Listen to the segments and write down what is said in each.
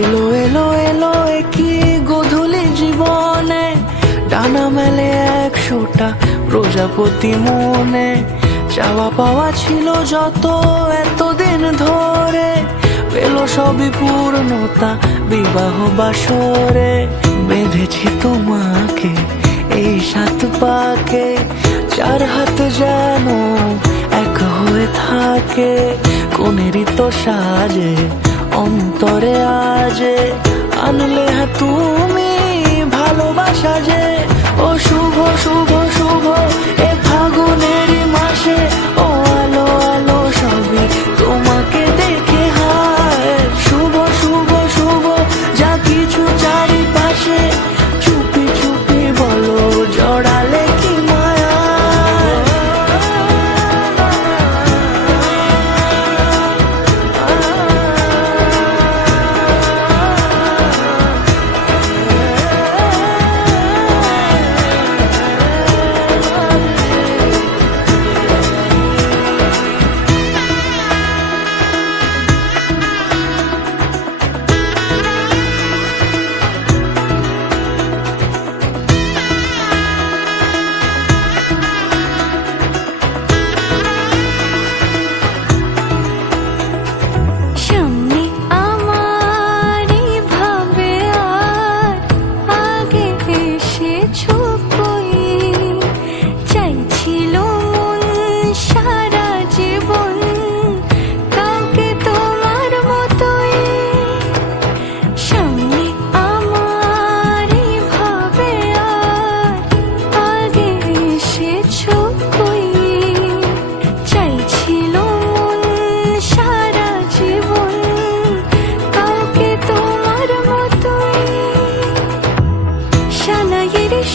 এলো এলো এলো কি গোধূলি জীবনে, ডানা মেলে 100টা প্রজাপতি মনে। চাওয়া পাওয়া ছিল যত এতদিন ধরে, পেল সবই পূর্ণতা বিবাহ বাসরে। বেঁধেছি তোমাকে এই 7 পাকে, 4 হাত যেন এক হয়ে থাকে। কোনেরই তো সাজে অন্তরে আজে, আনলে তুমি ভালোবাসা যে। ও শুভ শুভ শুভ এ ফাগুনেরই মাসে, ও আলো আলো সবই তোমাকে দেখে হায়। শুভ শুভ শুভ যা কিছু চারিপাশে, চুপি চুপি বলো জড়ালে কি মায়া।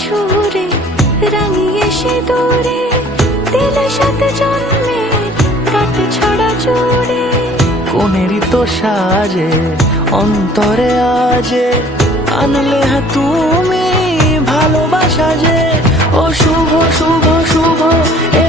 সুরে রাঙিয়ে সে দূরে, দিলে 7 জন্মের কাট ছড়া জোরে। কোনেরই তো সাজে অন্তরে আজে, আনলে তুমি ভালোবাসা যে। ও শুভ শুভ শুভ এ